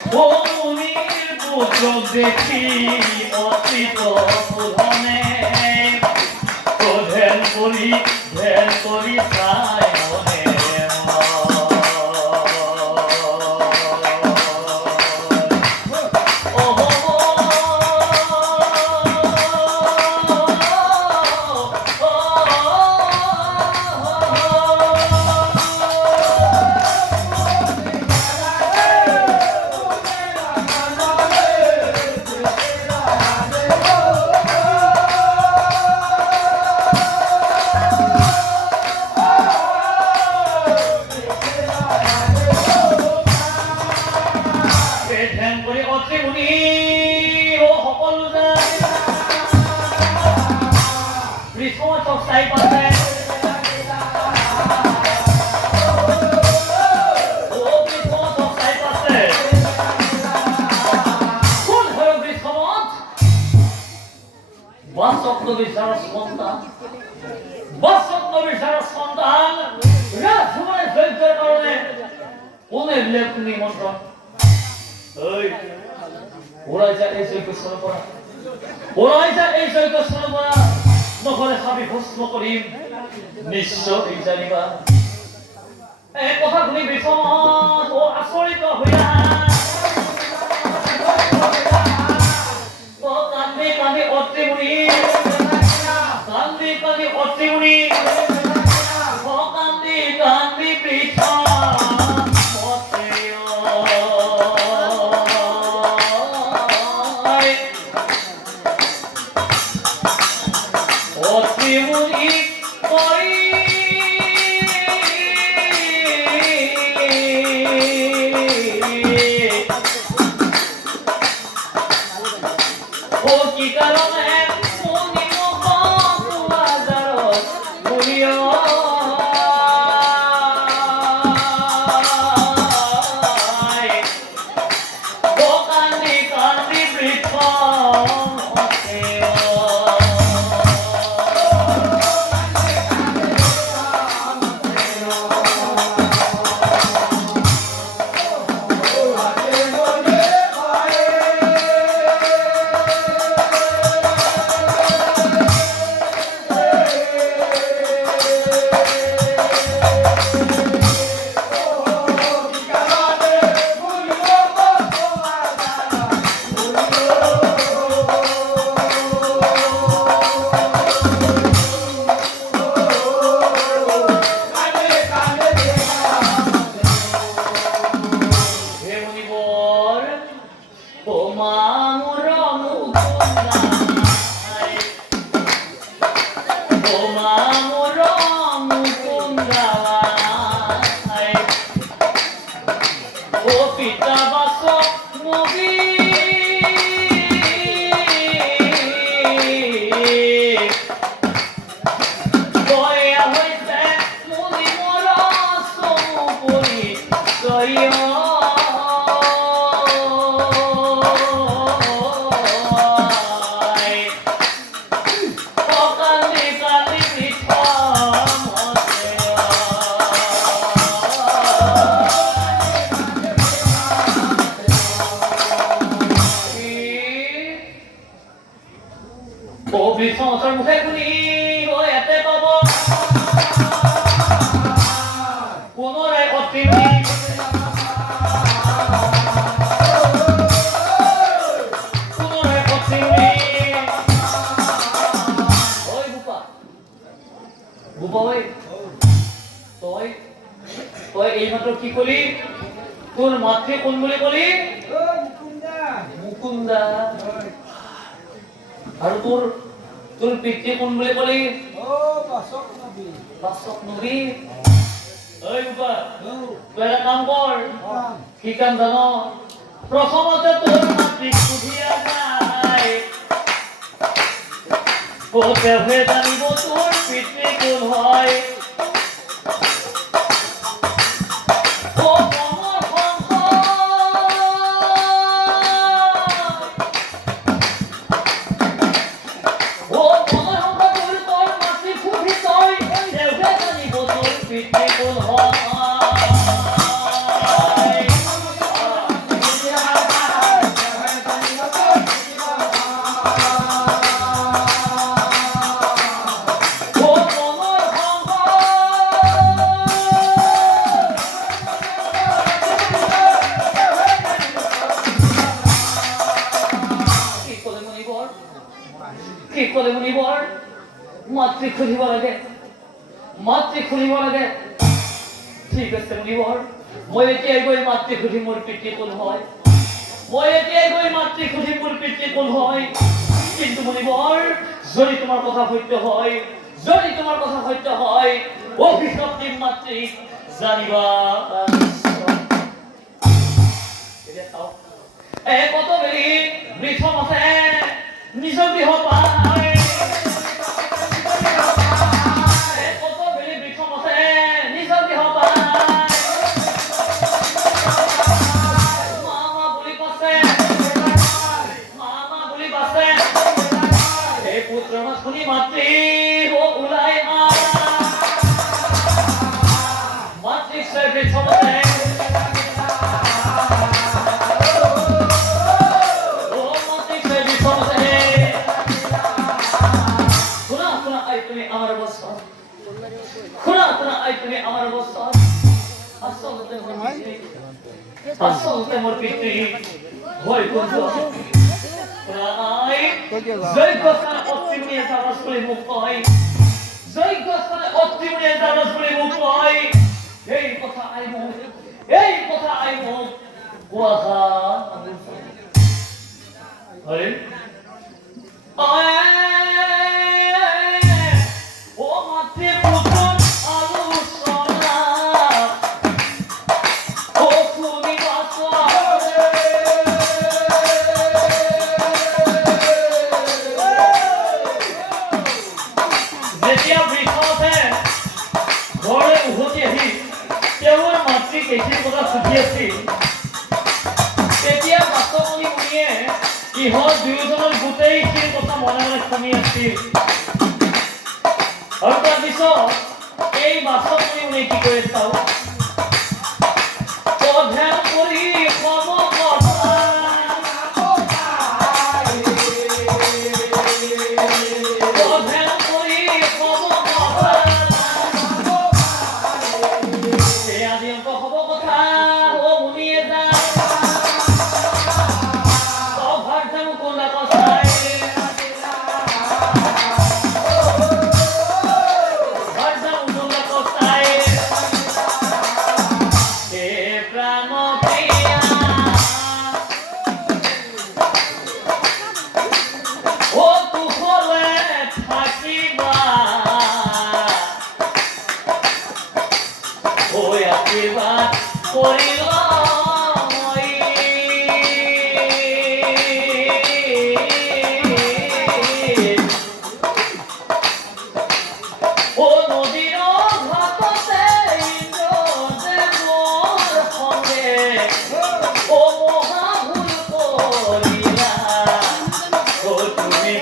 অরুণীর পুত্র দেখি অতীত প্রধানে ধ্যান করি তাই মনে নিশ্চয় জানিবা এই কথা শুনি বিষমত ও আচৰিত হইয়া কান্দি কান্দি অত্ৰিমুনি কান্দি কান্দি অত্ৰিমুনি কান্দি কান্দি পৃথা অত্ৰিমুনি কি কলি তোর মাতৃ কোন বলে বলি মুকুন্দা আর তোর তোর পিতৃ কোন বলে বলি বাসক নবী ওই বাবা তুই একটা কাম কর কি কাম জানো প্রথমতে তোর মাতৃ খুঁজিয়া যায় কোতে হয়ে জানিব তোর পিতৃ কোন হয় মাতৃ খুঁজিব লাগে ঠিক আছে মুনিবৰ মই এতিয়াই গৈ মাতৃ খুঁজি মোৰ পিতৃ কোন হয় কিন্তু মুনিবৰ যদি তোমাৰ কথা সত্য হয় অভিশাপ দিম মাতৃক জানিবা কত বেলি বৃথম আছে নিজৰ গৃহ পায় কত বেলি বৃথম আছে নিজৰ গৃহ পায় মামা বুলি পাছে এই পুত্ৰ শুনি মাতৃ ওলাই মাতৃ বৃথম আছে আসলতে মোর পিতৃ ভয় করছো প্রায় যজ্ঞস্থানে অত্রিমণিয়ে যাওয়ার শুনে মুখ হয় এই কথা আই মুখ কোয়া আরে ও মাতৃ পুত্র আলোচনা এইখিনি কথা সুধি আছিল তেতিয়া বাস্তৱনী মুনিয়ে ইহঁত দুয়োজনৰ গোটেইখিনি কথা মনে শুনি আছিল আৰু তাৰপিছত এই বাস্তৱনী মুনিয়ে কি কৰে চাওঁ অধ্যয়ন কৰি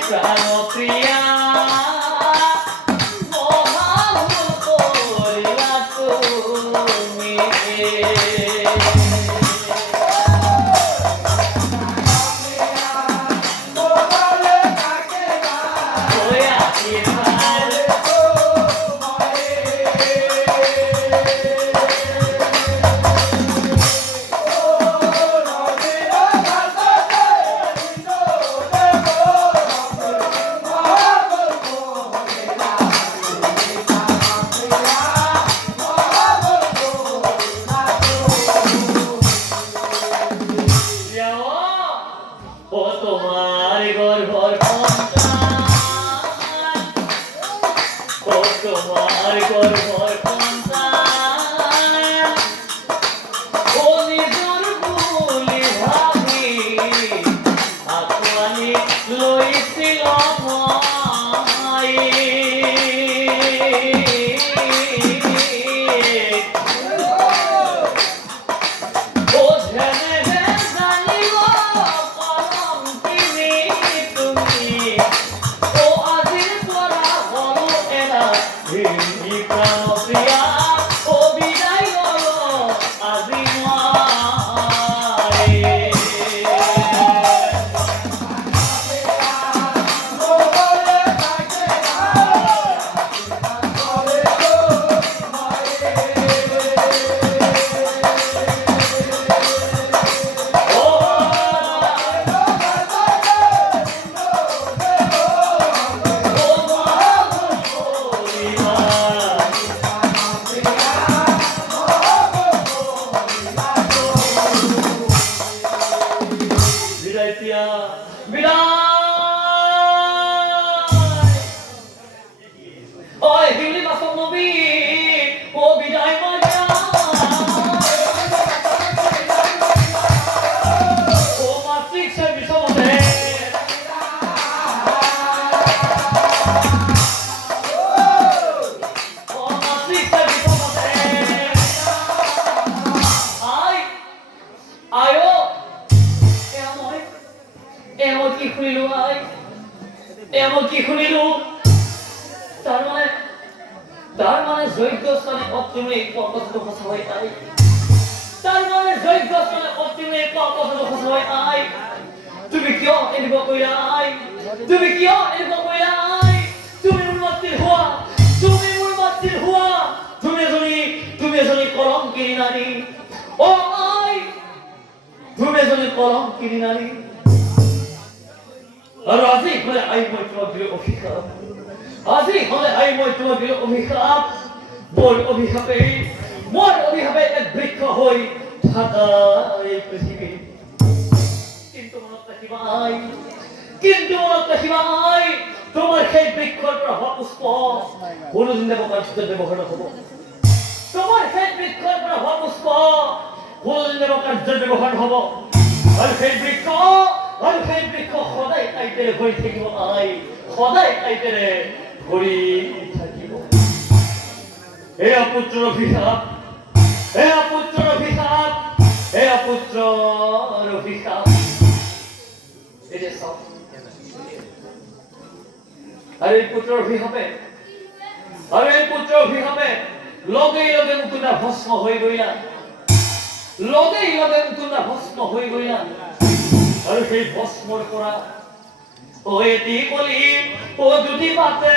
প্রাণ প্রিয়া এতিয়া বিদায় ঐ বিউলি বাসক নবী ও বিদায় মই যায় ও মাতৃক সে বিষমতে এমন কি খুলিলো তার মানে যোগ্য স্থানে অত্রিমে কথাটো কথা হয় আই তার মানে যোগ্য স্থানে অত্রিমে কথাটো কথা হয় আই তুমি কিয় এনেকুৱা কইলা আই তুমি কিয় এনেকুৱা কইলা আই তুমি মোৰ মাতৃৰ হোৱা তুমি এজনী কলংকিনী নাৰী ও আই তুমি এজনী কলংকিনী নাৰী আর আজি হলে আই মই তোমাক দিলো অভিশাপ আজি হলে আই মই তোমাক দিলো অভিশাপ মোৰ অভিশাপে এক বৃক্ষ হৈ থাকা এই পৃথিৱী কিন্তু মনত ৰাখিবা আই তোমাৰ সেই বৃক্ষৰ পৰা হোৱা পুষ্প কোনোদিন দেৱকাৰ্যত ব্যৱহাৰ নহ'ব তোমাৰ সেই বৃক্ষৰ পৰা হোৱা পুষ্প কোনোদিন দেৱকাৰ্যত ব্যৱহাৰ নহ'ব আৰু সেই বৃক্ষ সদায় আইতেৰে ভৰি থাকিব আই সদায় আইতেৰে ভৰি থাকিব এয়া পুত্ৰৰ অভিশাপ এতিয়া চাওক আৰু এই পুত্ৰৰ অভিশাপে লগে মুকুন্দা ভস্ম হৈ গইলা আৰু সেই ভস্মৰ পৰা ও এটি কলি ও দুটি পাতে